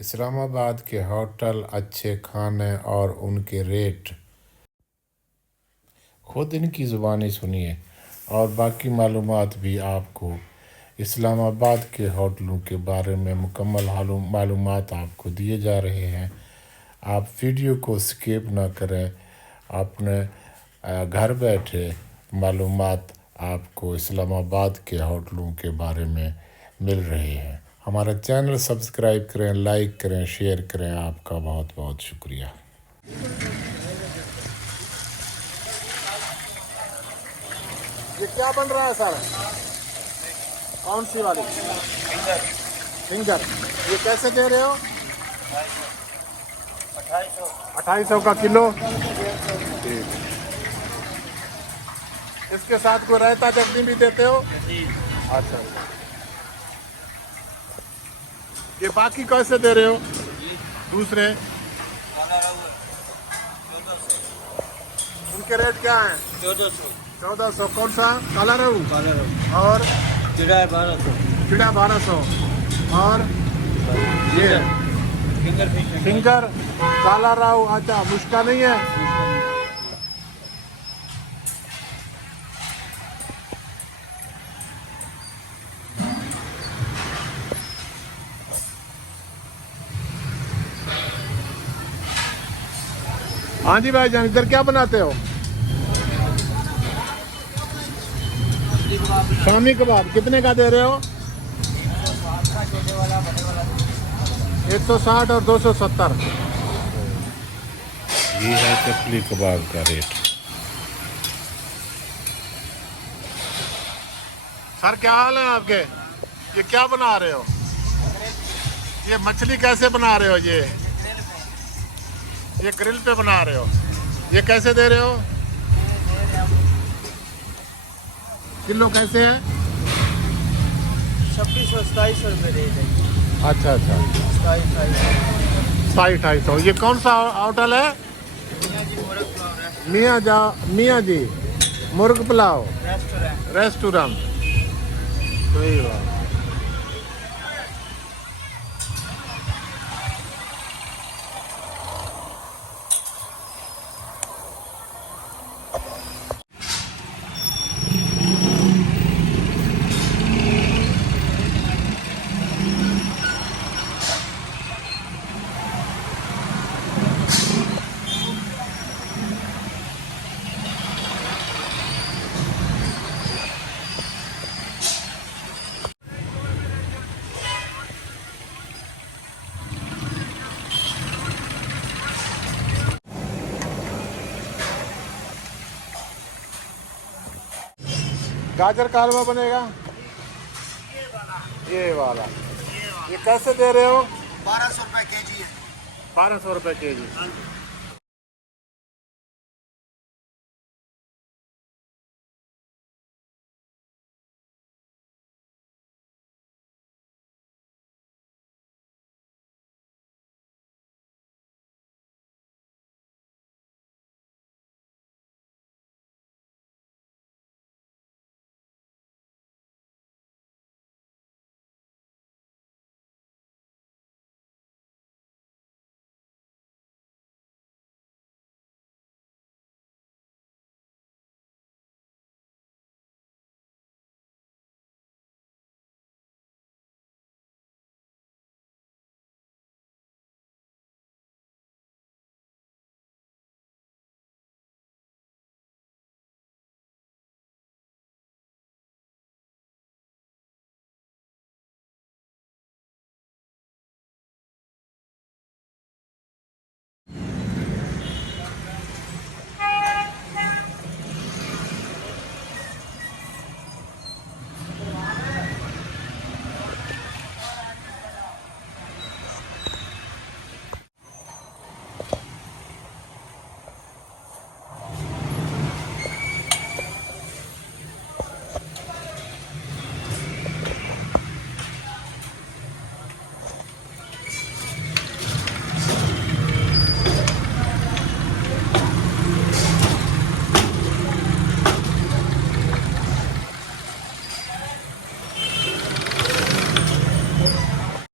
इस्लामाबाद के होटल, अच्छे खाने और उनके रेट खुद इनकी ज़ुबानी सुनिए और बाकी मालूमात भी आपको इस्लामाबाद के होटलों के बारे में मुकम्मल मालूमात आपको दिए जा रहे हैं। आप वीडियो को स्किप ना करें। अपने घर बैठे मालूमात आपको इस्लामाबाद के होटलों के बारे में मिल रहे हैं। हमारा चैनल सब्सक्राइब करें, लाइक करें, शेयर करें। आपका बहुत बहुत शुक्रिया। ये क्या बन रहा है सर? कौन सी वाली? फिंगर। ये कैसे दे रहे हो? 2800 का किलो। ठीक। इसके साथ कोई रायता चटनी भी देते हो? अच्छा। ये बाकी कैसे दे रहे हो? दूसरे उनके रेट क्या है? 1400। कौन सा? काला रहू और चिड़ा 1200। चिड़ा 1200 और ये फिंगर काला रहू। अच्छा, मुश्का नहीं है? हाँ जी भाईजान, इधर क्या बनाते हो? शामी कबाब। कितने का दे रहे हो? 160 और 270। ये है चकली कबाब का रेट। सर क्या हाल है आपके? ये क्या बना रहे हो? ये मछली कैसे बना रहे हो? ये ग्रिल पे बना रहे हो। ये कैसे दे रहे हो? किलो कैसे है? 2600-2700 रुपये रेट है। अच्छा अच्छा, 250-250। ये कौन सा होटल है? मियाँ जी मुर्ग पुलाव रेस्टोरेंट। सही बात। गाजर का हलवा बनेगा? ये वाला। ये कैसे दे रहे हो? 1200 रुपये kg है। 1200 रुपये kg।